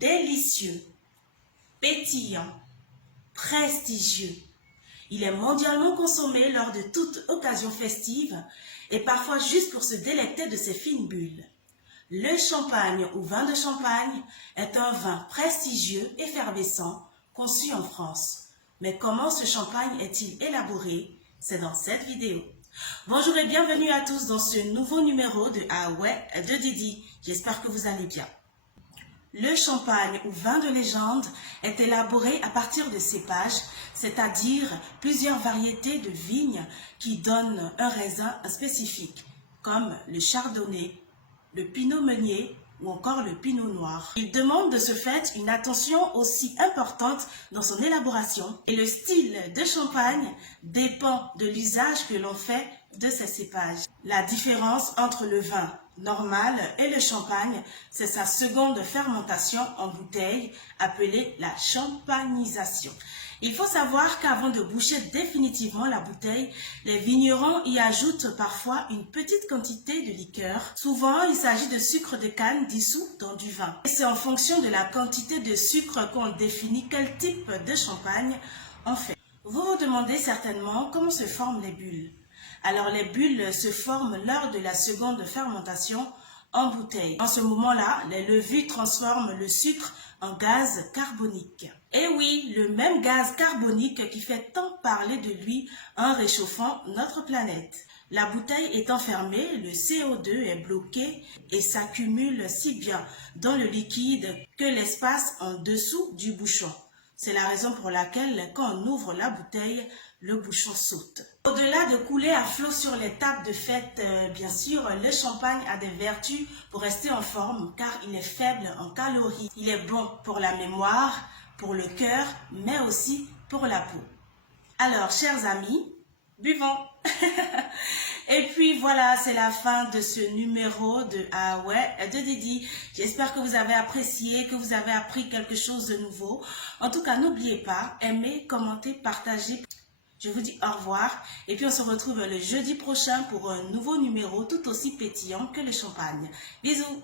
délicieux, pétillant, prestigieux. Il est mondialement consommé lors de toute occasion festive et parfois juste pour se délecter de ses fines bulles. Le champagne ou vin de champagne est un vin prestigieux, effervescent, conçu en France. Mais comment ce champagne est-il élaboré? C'est dans cette vidéo. Bonjour et bienvenue à tous dans ce nouveau numéro de Ah ouais de Didi. J'espère que vous allez bien. Le champagne ou vin de légende est élaboré à partir de cépages, c'est-à-dire plusieurs variétés de vignes qui donnent un raisin spécifique, comme le chardonnay, le pinot meunier ou encore le pinot noir. Il demande de ce fait une attention aussi importante dans son élaboration et le style de champagne dépend de l'usage que l'on fait de ces cépages. La différence entre le vin normal et le champagne, c'est sa seconde fermentation en bouteille appelée la champagnisation. Il faut savoir qu'avant de boucher définitivement la bouteille, les vignerons y ajoutent parfois une petite quantité de liqueur. Souvent, il s'agit de sucre de canne dissous dans du vin. Et c'est en fonction de la quantité de sucre qu'on définit quel type de champagne on fait. Vous vous demandez certainement comment se forment les bulles. Alors les bulles se forment lors de la seconde fermentation en bouteille. En ce moment-là, les levures transforment le sucre en gaz carbonique. Et oui, le même gaz carbonique qui fait tant parler de lui en réchauffant notre planète. La bouteille étant fermée, le CO2 est bloqué et s'accumule si bien dans le liquide que l'espace en dessous du bouchon. C'est la raison pour laquelle, quand on ouvre la bouteille, le bouchon saute. Au-delà de couler à flot sur les tables de fête, bien sûr, le champagne a des vertus pour rester en forme car il est faible en calories. Il est bon pour la mémoire, pour le cœur, mais aussi pour la peau. Alors, chers amis, buvons. Et puis voilà, c'est la fin de ce numéro de Ah ouais de Didi. J'espère que vous avez apprécié, que vous avez appris quelque chose de nouveau. En tout cas, n'oubliez pas, aimez, commentez, partagez. Je vous dis au revoir et puis on se retrouve le jeudi prochain pour un nouveau numéro tout aussi pétillant que le champagne. Bisous!